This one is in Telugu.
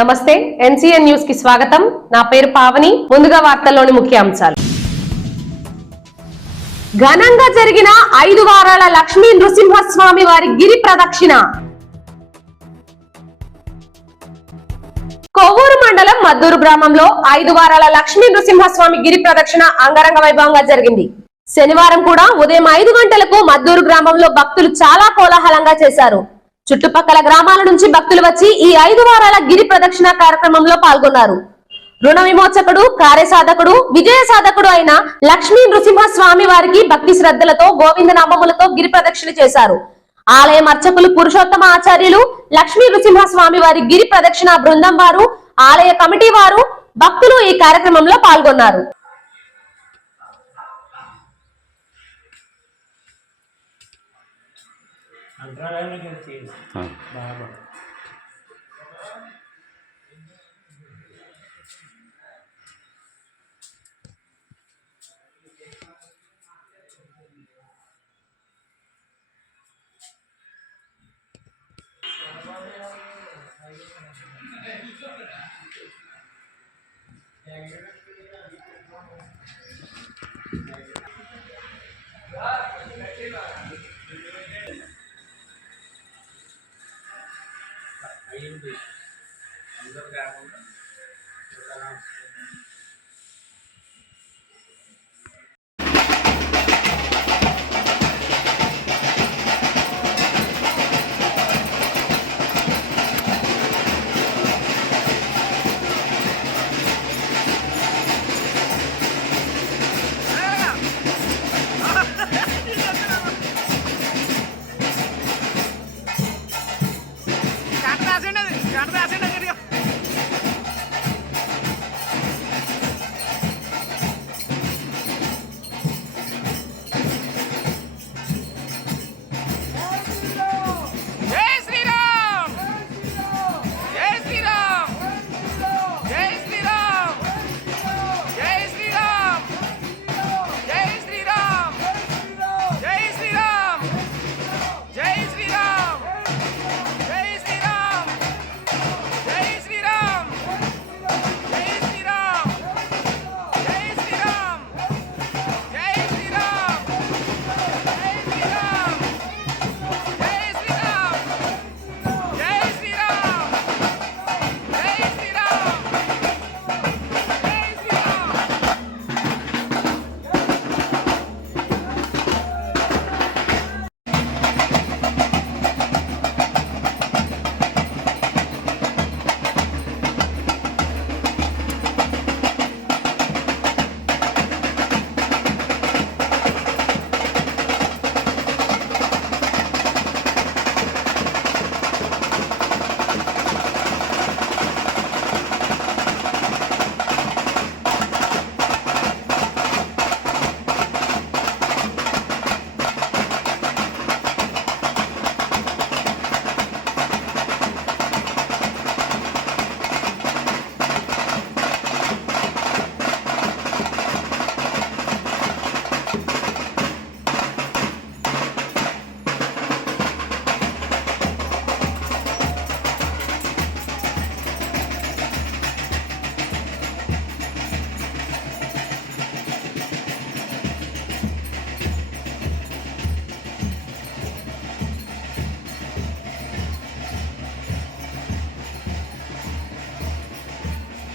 నమస్తే ఎన్సీఎన్ న్యూస్ కి స్వాగతం. నా పేరు పావని. ముందుగా వార్తల్లోని ముఖ్యాంశాలు. ఘనంగా జరిగిన 5 వారాల లక్ష్మీ నృసింహస్వామి వారి గిరి ప్రదక్షిణ. కొవ్వూరు మండలం మద్దూరు గ్రామంలో 5 వారాల లక్ష్మీ నృసింహస్వామి గిరి ప్రదక్షిణ అంగరంగ వైభవంగా జరిగింది. శనివారం కూడా ఉదయం 5 గంటలకు మద్దూరు గ్రామంలో భక్తులు చాలా కోలాహలంగా చేశారు. చుట్టుపక్కల గ్రామాల నుంచి భక్తులు వచ్చి ఈ 5 వారాల గిరి ప్రదక్షిణ కార్యక్రమంలో పాల్గొన్నారు. రుణ విమోచకుడు, కార్యసాధకుడు, విజయ సాధకుడు అయిన లక్ష్మీ నృసింహ స్వామి వారికి భక్తి శ్రద్ధలతో గోవింద నామములతో గిరి ప్రదక్షిణ చేశారు. ఆలయం అర్చకులు పురుషోత్తమ ఆచార్యులు, లక్ష్మీ నృసింహ స్వామి వారి గిరి ప్రదక్షిణ బృందం వారు, ఆలయ కమిటీ వారు, భక్తులు ఈ కార్యక్రమంలో పాల్గొన్నారు. అయ్యింది అందరూ కాకుండా